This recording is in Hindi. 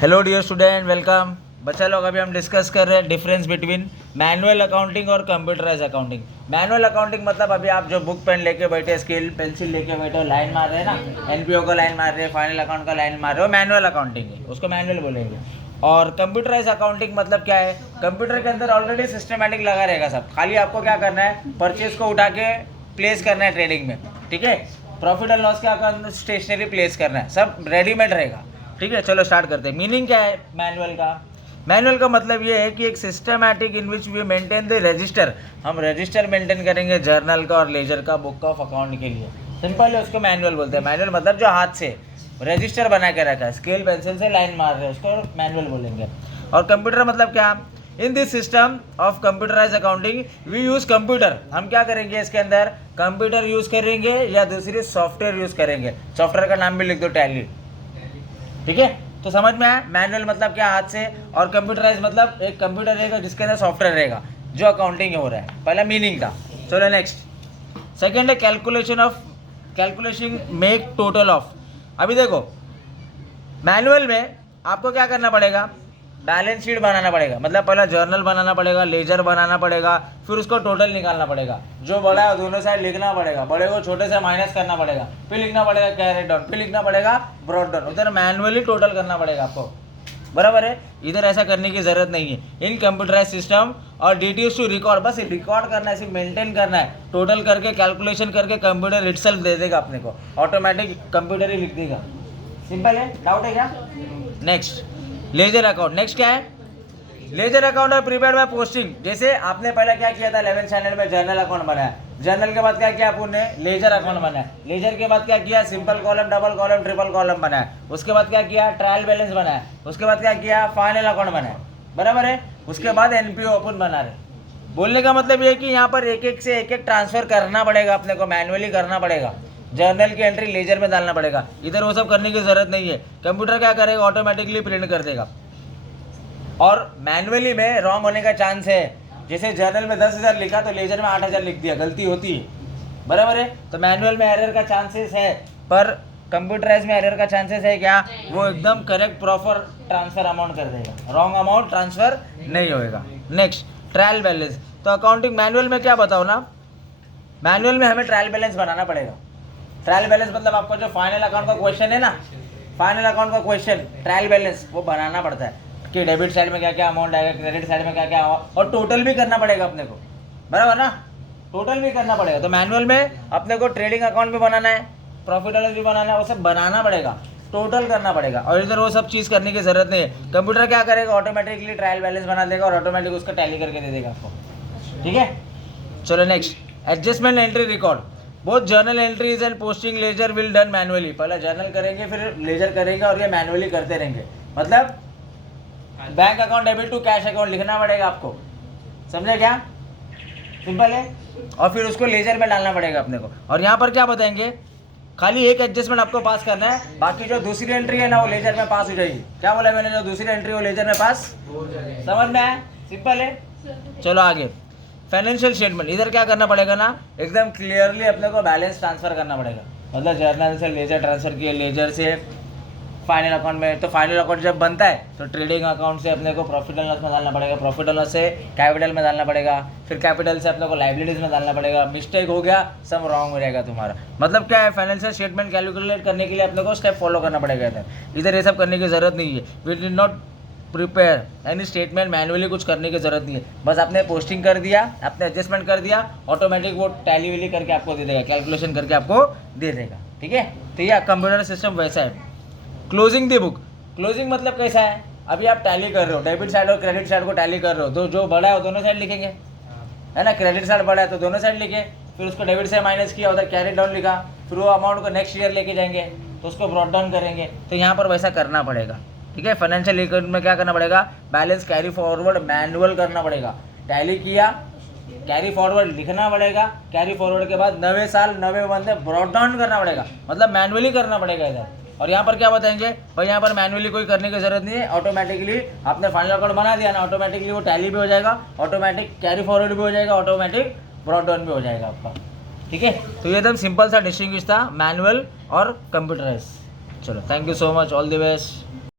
Hello dear student, welcome. बच्चा लोग, अभी हम डिस्कस कर रहे हैं डिफरेंस बिटवीन मैनुअल अकाउंटिंग और कंप्यूटराइज अकाउंटिंग। मैनुअल अकाउंटिंग मतलब अभी आप जो बुक पेन लेके बैठे, स्केल पेंसिल लेके बैठे हो, लाइन मार रहे हैं ना, एनपीओ का लाइन मार रहे हैं, फाइनल अकाउंट का लाइन मार रहे हो, मैनुअल अकाउंटिंग है, उसको मैनुअल बोलेंगे। और कंप्यूटराइज अकाउंटिंग मतलब क्या है? कंप्यूटर के अंदर ऑलरेडी सिस्टमेटिक लगा रहेगा सब, खाली आपको क्या करना है, परचेज को उठा के प्लेस करना है ट्रेडिंग में, ठीक है। प्रॉफिट एंड लॉस क्या स्टेशनरी प्लेस करना है, सब रेडीमेड रहेगा, ठीक है। चलो स्टार्ट करते हैं। मीनिंग क्या है मैनुअल का? मैनुअल का मतलब ये है कि एक systematic in which we maintain the register, हम रजिस्टर मेंटेन करेंगे जर्नल का और लेजर का, बुक ऑफ अकाउंट के लिए। सिंपल है, उसको मैनुअल बोलते हैं। मैनुअल मतलब जो हाथ से रजिस्टर बना के रखा है, स्केल पेंसिल से लाइन मार रहे हैं, उसको मैनुअल बोलेंगे। और कंप्यूटर मतलब क्या? In this system of computerize accounting we use computer. हम क्या करेंगे इसके अंदर? कंप्यूटर यूज़ करेंगे या दूसरी सॉफ्टवेयर यूज़ करेंगे। सॉफ्टवेयर का नाम भी लिख दो, टैली, ठीक है। तो समझ में आया? मैनुअल मतलब क्या, हाथ से, और कंप्यूटराइज मतलब एक कंप्यूटर रहेगा जिसके अंदर सॉफ्टवेयर रहेगा जो अकाउंटिंग हो रहा है। पहला मीनिंग था। चलो नेक्स्ट। सेकंड है कैलकुलेशन मेक टोटल ऑफ। अभी देखो, मैनुअल में आपको क्या करना पड़ेगा? बैलेंस शीट बनाना पड़ेगा, मतलब पहला जर्नल बनाना पड़ेगा, लेजर बनाना पड़ेगा, फिर उसको टोटल निकालना पड़ेगा। जो बड़ा है दोनों साइड लिखना पड़ेगा, बड़े को छोटे से माइनस करना पड़ेगा, फिर लिखना पड़ेगा कैरी डाउन, फिर लिखना पड़ेगा ब्रॉट डाउन। उधर मैनुअली टोटल करना पड़ेगा आपको, बराबर है। इधर ऐसा करने की जरूरत नहीं है इन कंप्यूटराइज सिस्टम। और डिटेल्स टू रिकॉर्ड, बस रिकॉर्ड करना है, सिर्फ मेंटेन करना है। टोटल करके कैलकुलेशन करके कंप्यूटर इटसेल्फ दे देगा अपने को, ऑटोमेटिक कंप्यूटर ही लिख देगा। सिंपल है, डाउट है क्या? Next, ledger account. नेक्स्ट क्या है? लेजर अकाउंट और प्रिपेयर्ड बाय पोस्टिंग। जैसे आपने पहले क्या किया था, 11th स्टैंडर्ड में जर्नल अकाउंट बनाया, जर्नल के बाद क्या किया आपने? लेजर अकाउंट बनाया, लेजर के बाद क्या किया? Simple column, double column, triple column बनाया, उसके बाद क्या किया? ट्रायल बैलेंस बनाया, उसके बाद क्या किया? फाइनल अकाउंट बनाया, बराबर है। उसके बाद एनपीओ ओपन बना रहे। बोलने का मतलब ये है कि यहाँ पर एक एक से एक एक ट्रांसफर करना पड़ेगा अपने को, मैनुअली करना पड़ेगा। जर्नल की एंट्री लेजर में डालना पड़ेगा, इधर वो सब करने की जरूरत नहीं है। कंप्यूटर क्या करेगा? ऑटोमेटिकली प्रिंट कर देगा। और मैनुअली में रॉन्ग होने का चांस है। जैसे जर्नल में 10,000 लिखा तो लेजर में 8,000 लिख दिया, गलती होती है, बराबर है। तो मैनुअल में एरर का चांसेस है, पर कंप्यूटराइज में एरर का चांसेस है क्या? वो एकदम करेक्ट प्रॉपर ट्रांसफर अमाउंट कर देगा, रॉन्ग अमाउंट ट्रांसफर नहीं होएगा। Next, trial balance. तो अकाउंटिंग मैनुअल में क्या बताओ ना, मैनुअल में हमें ट्रायल बैलेंस बनाना पड़ेगा। ट्रायल बैलेंस मतलब आपको जो फाइनल अकाउंट का क्वेश्चन है ना, फाइनल अकाउंट का क्वेश्चन ट्रायल बैलेंस वो बनाना पड़ता है कि डेबिट साइड में क्या क्या अमाउंट आएगा, क्रेडिट साइड में क्या क्या, और टोटल भी करना पड़ेगा अपने को, बराबर ना? टोटल भी करना पड़ेगा। तो मैनुअल में अपने को ट्रेडिंग अकाउंट भी बनाना है, प्रॉफिट एंड लॉस भी बनाना है, वो सब बनाना पड़ेगा, टोटल करना पड़ेगा। और इधर वो सब चीज़ करने की जरूरत नहीं है। कंप्यूटर क्या करेगा? ऑटोमेटिकली ट्रायल बैलेंस बना देगा और ऑटोमेटिक उसका टैली करके दे देगा आपको, ठीक है। चलो next, adjustment entry record. Both journal entries and posting ledger will done manually. पहले जर्नल करेंगे, फिर लेजर करेंगे, और ये मैनुअली करते रहेंगे। मतलब bank account debit to cash account लिखना पड़ेगा आपको, समझे क्या? सिंपल है। और फिर उसको लेजर में डालना पड़ेगा अपने को। और यहाँ पर क्या बताएंगे? खाली एक एडजस्टमेंट आपको पास करना है, बाकी जो दूसरी एंट्री है ना वो लेजर में पास हो जाएगी। क्या बोला मैंने? जो दूसरी एंट्री वो लेजर में पास हो जाएगी। समझ में आया? सिंपल है। चलो आगे, फाइनेंशियल स्टेटमेंट। इधर क्या करना पड़ेगा ना, एकदम क्लियरली अपने को बैलेंस ट्रांसफर करना पड़ेगा। मतलब जर्नल से लेजर ट्रांसफर किए, लेजर से फाइनल अकाउंट में। तो फाइनल अकाउंट जब बनता है तो ट्रेडिंग अकाउंट से अपने को प्रॉफिट एंड लॉस में डालना पड़ेगा, प्रॉफिट एंड लॉस से कैपिटल में डालना पड़ेगा, फिर कैपिटल से अपने को लाइबिलिटीज में डालना पड़ेगा। मिस्टेक हो गया, सब रॉन्ग हो जाएगा तुम्हारा। मतलब क्या है, फाइनेंशियल स्टेटमेंट कैलकुलेट करने के लिए अपने को स्टेप फॉलो करना पड़ेगा। इधर ये सब करने की जरूरत नहीं है। We did not prepare any statement, manually कुछ करने की जरूरत नहीं है। बस आपने पोस्टिंग कर दिया, आपने एडजस्टमेंट कर दिया, ऑटोमेटिक वो टैली वैली करके आपको दे देगा, कैलकुलेशन करके आपको दे देगा, ठीक है। तो ये कंप्यूटर सिस्टम वैसा है। Closing the book. क्लोजिंग मतलब कैसा है? अभी आप टैली कर रहे हो, डेबिट साइड और क्रेडिट साइड को टैली कर रहे हो, तो जो बड़ा है वो दोनों साइड लिखेंगे, है ना। क्रेडिट साइड बड़ा है तो दोनों साइड लिखे, फिर उसको डेबिट से माइनस किया, उधर कैरी डाउन लिखा, फिर वो अमाउंट को नेक्स्ट ईयर लेके जाएंगे तो उसको ब्रॉट डाउन करेंगे। तो यहाँ पर वैसा करना पड़ेगा, ठीक है। फाइनेंशियल अकाउंट में क्या करना पड़ेगा? बैलेंस कैरी फॉरवर्ड मैनुअल करना पड़ेगा। टैली किया, कैरी फॉरवर्ड लिखना पड़ेगा, कैरी फॉरवर्ड के बाद 9वें साल 9वें बंदे ब्रॉट डाउन करना पड़ेगा, मतलब मैनुअली करना पड़ेगा इधर। और यहाँ पर क्या बताएंगे भाई? यहाँ पर मैनुअली कोई करने की जरूरत नहीं है, ऑटोमेटिकली आपने फाइनल अकाउंट बना दिया ना, ऑटोमेटिकली वो टैली भी हो जाएगा, ऑटोमेटिक कैरी फॉरवर्ड भी हो जाएगा, ऑटोमेटिक ब्रॉट डाउन भी हो जाएगा आपका, ठीक है। तो ये एकदम सिंपल सा डिस्टिंग्विश था मैनुअल और कंप्यूटराइज। चलो, thank you so much, all the best.